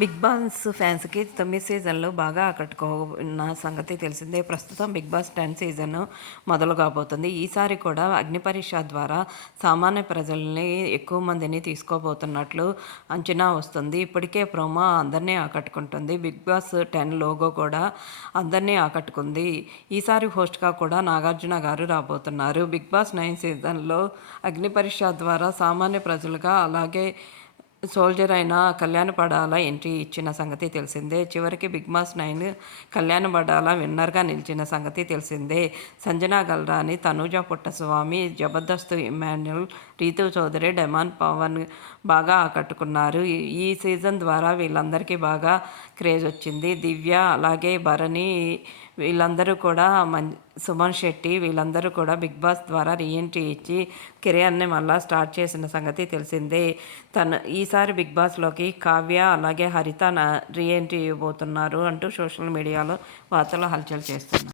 Big boss ఫ్యాన్స్‌కి 9 సీజన్‌లు బాగా ఆకట్టుకున్న సంగతి తెలిసిందే. ప్రస్తుతం బిగ్ బాస్ 10 సీజన్ మొదలు కాబోతుంది. ఈసారి కూడా అగ్ని పరీక్ష ద్వారా సామాన్య ప్రజల్ని ఎక్కువ మందిని తీసుకోబోతున్నట్లు అంచనా వస్తుంది. ఇప్పటికే ప్రోమో అందరినీ ఆకట్టుకుంటుంది. బిగ్ బాస్ 10 లోగో కూడా అందరినీ ఆకట్టుకుంది. ఈసారి హోస్ట్‌గా కూడా నాగార్జున గారు రాబోతున్నారు. బిగ్ బాస్ 9 సీజన్‌లో అగ్ని పరీక్ష ద్వారా సామాన్య ప్రజలుగా అలాగే సోల్జర్ అయిన కళ్యాణ్ పడాల ఎంట్రీ ఇచ్చిన సంగతి తెలిసిందే. చివరికి బిగ్ బాస్ 9 కళ్యాణ్ పడాల విన్నర్‌గా నిలిచిన సంగతి తెలిసిందే. సంజన గల్రాని, తనూజ పుట్టస్వామి, జబర్దస్త్ ఇమ్మాన్యుల్, రీతూ చౌదరి, డెమాన్ పవన్ బాగా ఆకట్టుకున్నారు. ఈ సీజన్ ద్వారా వీళ్ళందరికీ బాగా క్రేజ్ వచ్చింది. దివ్య అలాగే భరణి వీళ్ళందరూ కూడా సుమన్ శెట్టి వీళ్ళందరూ కూడా బిగ్ బాస్ ద్వారా రీఎంట్రీ ఇచ్చి కెరియర్ని మళ్ళా స్టార్ట్ చేసిన సంగతి తెలిసిందే. ఈసారి బిగ్ బాస్లోకి కావ్య అలాగే హరిత రీఎంట్రీ ఇవ్వబోతున్నారు అంటూ సోషల్ మీడియాలో వార్తలు హల్చల్ చేస్తున్నారు.